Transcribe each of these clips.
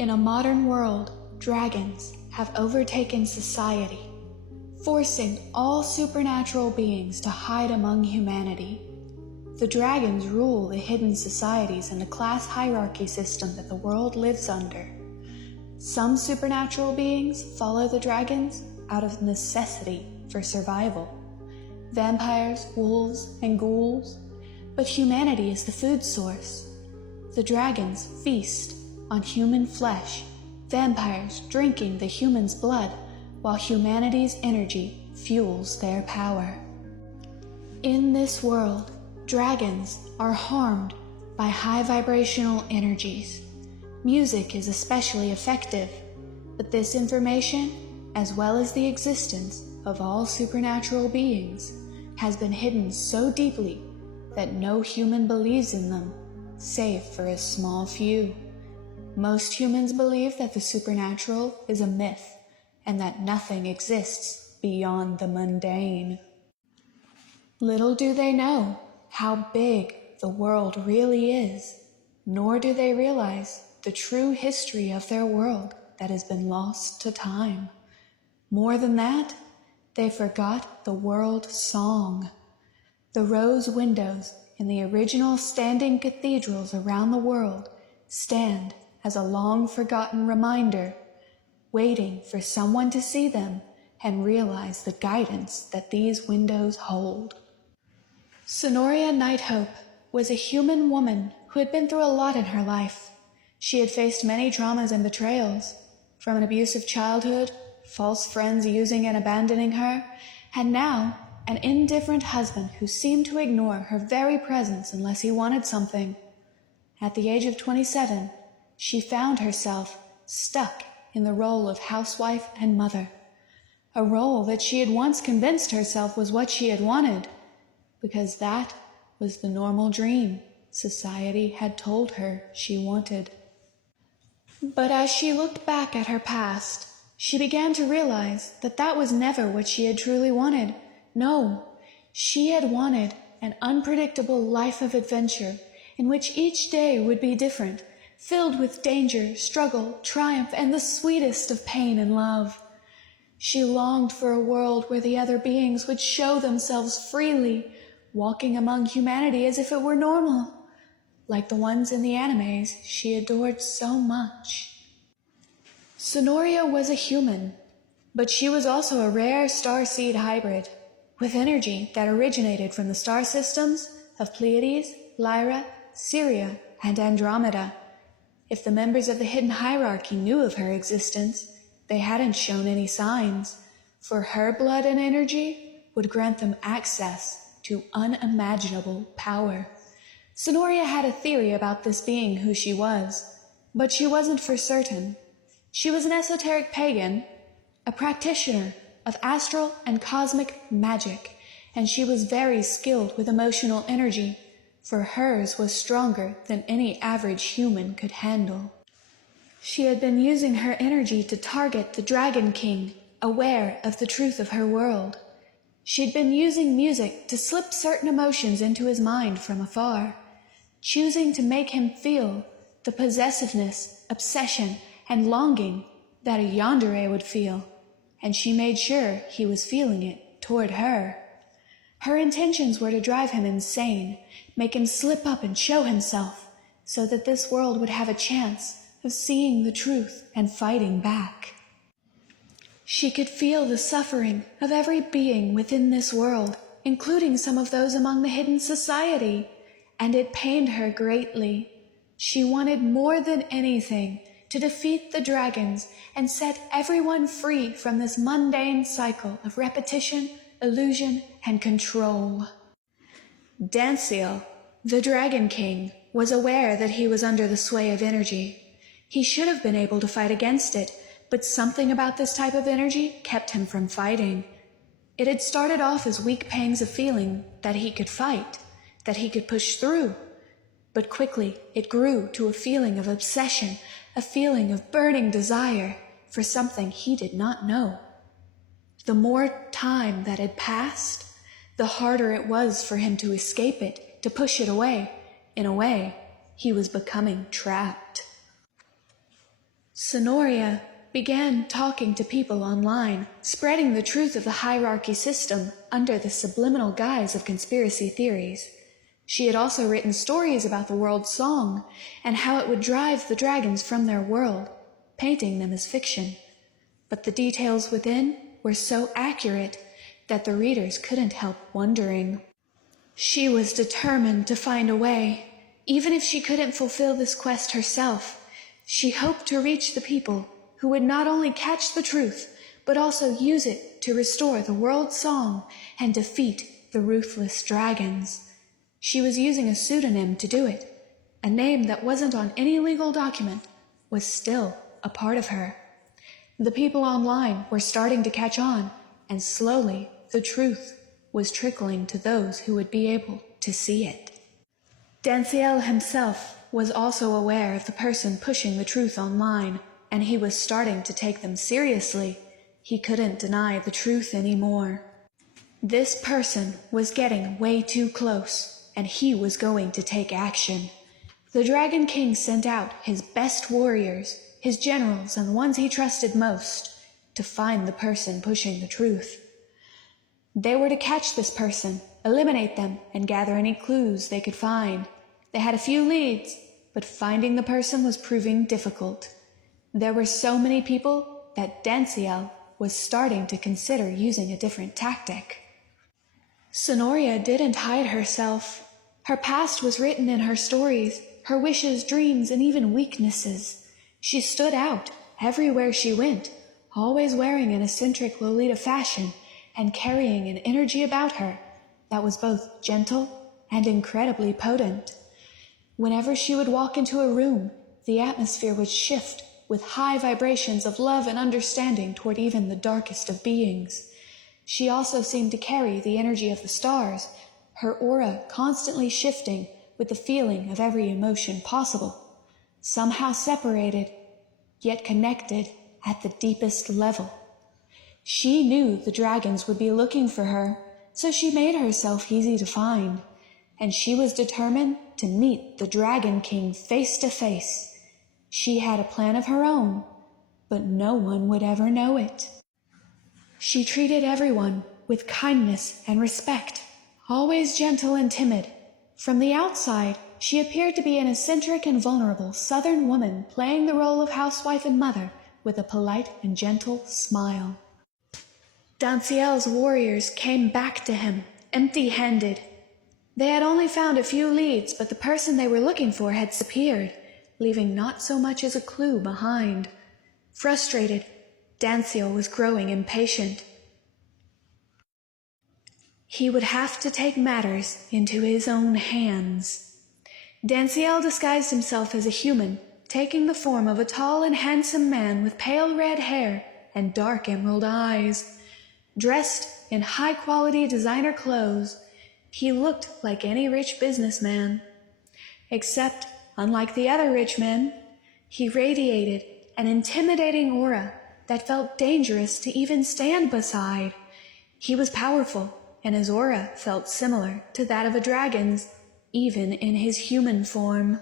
In a modern world, dragons have overtaken society, forcing all supernatural beings to hide among humanity. The dragons rule the hidden societies and the class hierarchy system that the world lives under. Some supernatural beings follow the dragons out of necessity for survival. Vampires, wolves, and ghouls. But humanity is the food source. The dragons feast on human flesh, vampires drinking the human's blood, while humanity's energy fuels their power. In this world, dragons are harmed by high vibrational energies. Music is especially effective, but this information, as well as the existence of all supernatural beings, has been hidden so deeply that no human believes in them, save for a small few. Most humans believe that the supernatural is a myth and that nothing exists beyond the mundane. Little do they know how big the world really is, nor do they realize the true history of their world that has been lost to time. More than that, they forgot the world song. The rose windows in the original standing cathedrals around the world stand as a long-forgotten reminder, waiting for someone to see them and realize the guidance that these windows hold. Sonoria Nighthope was a human woman who had been through a lot in her life. She had faced many traumas and betrayals, from an abusive childhood, false friends using and abandoning her, and now an indifferent husband who seemed to ignore her very presence unless he wanted something. At the age of 27, she found herself stuck in the role of housewife and mother, a role that she had once convinced herself was what she had wanted, because that was the normal dream society had told her she wanted. But as she looked back at her past, she began to realize that that was never what she had truly wanted. No, she had wanted an unpredictable life of adventure in which each day would be different, filled with danger, struggle, triumph, and the sweetest of pain and love. She longed for a world where the other beings would show themselves freely, walking among humanity as if it were normal, like the ones in the animes she adored so much. Sonoria was a human, but she was also a rare starseed hybrid, with energy that originated from the star systems of Pleiades, Lyra, Syria, and Andromeda. If the members of the hidden hierarchy knew of her existence, they hadn't shown any signs, for her blood and energy would grant them access to unimaginable power. Sonoria had a theory about this being who she was, but she wasn't for certain. She was an esoteric pagan, a practitioner of astral and cosmic magic, and she was very skilled with emotional energy, for hers was stronger than any average human could handle. She had been using her energy to target the Dragon King, aware of the truth of her world. She'd been using music to slip certain emotions into his mind from afar, choosing to make him feel the possessiveness, obsession, and longing that a yandere would feel, and she made sure he was feeling it toward her. Her intentions were to drive him insane, make him slip up and show himself, so that this world would have a chance of seeing the truth and fighting back. She could feel the suffering of every being within this world, including some of those among the hidden society, and it pained her greatly. She wanted more than anything to defeat the dragons and set everyone free from this mundane cycle of repetition, illusion, and control. Danciel, the Dragon King, was aware that he was under the sway of energy. He should have been able to fight against it, but something about this type of energy kept him from fighting. It had started off as weak pangs of feeling that he could fight, that he could push through, but quickly it grew to a feeling of obsession, a feeling of burning desire for something he did not know. The more time that had passed, the harder it was for him to escape it, to push it away. In a way, he was becoming trapped. Sonoria began talking to people online, spreading the truth of the hierarchy system under the subliminal guise of conspiracy theories. She had also written stories about the world song and how it would drive the dragons from their world, painting them as fiction. But the details within were so accurate that the readers couldn't help wondering. She was determined to find a way. Even if she couldn't fulfill this quest herself, she hoped to reach the people who would not only catch the truth, but also use it to restore the world song and defeat the ruthless dragons. She was using a pseudonym to do it. A name that wasn't on any legal document was still a part of her. The people online were starting to catch on, and slowly the truth was trickling to those who would be able to see it. Danciel himself was also aware of the person pushing the truth online, and he was starting to take them seriously. He couldn't deny the truth anymore. This person was getting way too close, and he was going to take action. The Dragon King sent out his best warriors, his generals, and the ones he trusted most, to find the person pushing the truth. They were to catch this person, eliminate them, and gather any clues they could find. They had a few leads, but finding the person was proving difficult. There were so many people that Danciel was starting to consider using a different tactic. Sonoria didn't hide herself. Her past was written in her stories, her wishes, dreams, and even weaknesses. She stood out everywhere she went, always wearing an eccentric Lolita fashion and carrying an energy about her that was both gentle and incredibly potent. Whenever she would walk into a room, the atmosphere would shift with high vibrations of love and understanding toward even the darkest of beings. She also seemed to carry the energy of the stars, her aura constantly shifting with the feeling of every emotion possible, somehow separated, yet connected at the deepest level. She knew the dragons would be looking for her, so she made herself easy to find, and she was determined to meet the Dragon King face to face. She had a plan of her own, but no one would ever know it. She treated everyone with kindness and respect, always gentle and timid. From the outside, she appeared to be an eccentric and vulnerable Southern woman playing the role of housewife and mother with a polite and gentle smile. Danciel's warriors came back to him, empty-handed. They had only found a few leads, but the person they were looking for had disappeared, leaving not so much as a clue behind. Frustrated, Danciel was growing impatient. He would have to take matters into his own hands. Danciel disguised himself as a human, taking the form of a tall and handsome man with pale red hair and dark emerald eyes. Dressed in high-quality designer clothes, he looked like any rich businessman. Except, unlike the other rich men, he radiated an intimidating aura that felt dangerous to even stand beside. He was powerful, and his aura felt similar to that of a dragon's, even in his human form.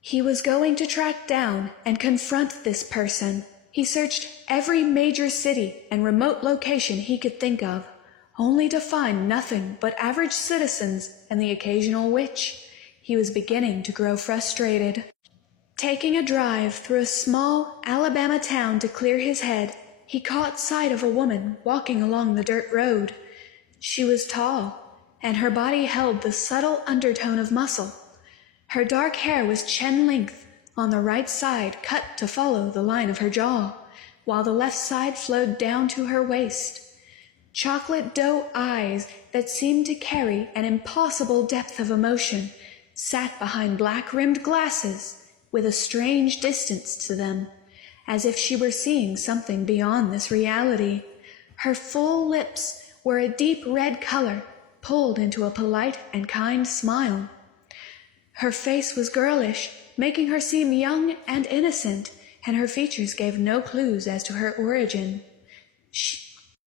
He was going to track down and confront this person. He searched every major city and remote location he could think of, only to find nothing but average citizens and the occasional witch. He was beginning to grow frustrated. Taking a drive through a small Alabama town to clear his head, he caught sight of a woman walking along the dirt road. She was tall, and her body held the subtle undertone of muscle. Her dark hair was chin-length, on the right side cut to follow the line of her jaw, while the left side flowed down to her waist. Chocolate dough eyes that seemed to carry an impossible depth of emotion sat behind black-rimmed glasses with a strange distance to them, as if she were seeing something beyond this reality. Her full lips were a deep red color, pulled into a polite and kind smile. Her face was girlish, making her seem young and innocent, and her features gave no clues as to her origin.